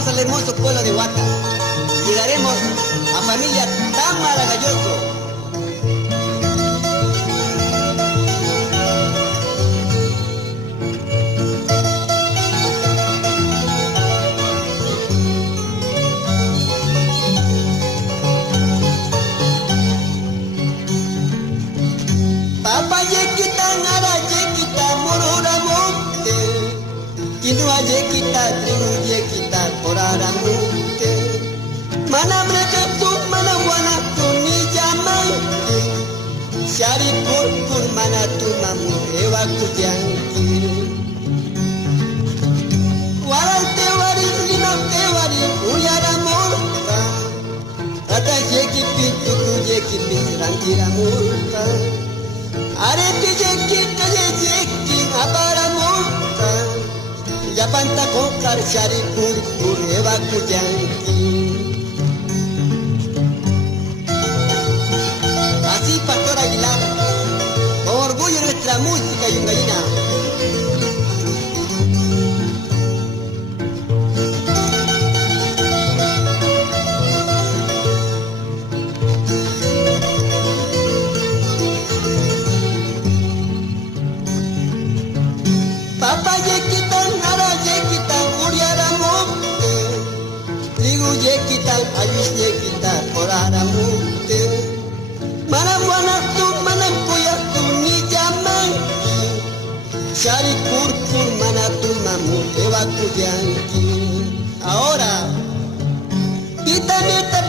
Vamos al hermoso pueblo de Huaca. Llegaremos a familia Támara Galloso. Papa yekita ngara yekita morora monte, kinua yekita tribu yekita porara monte. Mana mereka pun mana wana tu ni jamanti, syari pun mana tu mamu ewa kujanti. Waral tewari lima tewari uyara morta, kata yekipi tuku yekipi rantira morta. Are pijeki kajeki abara morta, yapanta kokar syari pur ewa kujanti. Así Pastor Aguilar, con orgullo de nuestra música yungaína. Papa yekita ngara yekita uriara monte, trigo yekita ayus yekita orara monte. Manam wanatu manam koyatu ni jamanki, syari purpur manatu mamu ewa kujanki. Ahora, kita neta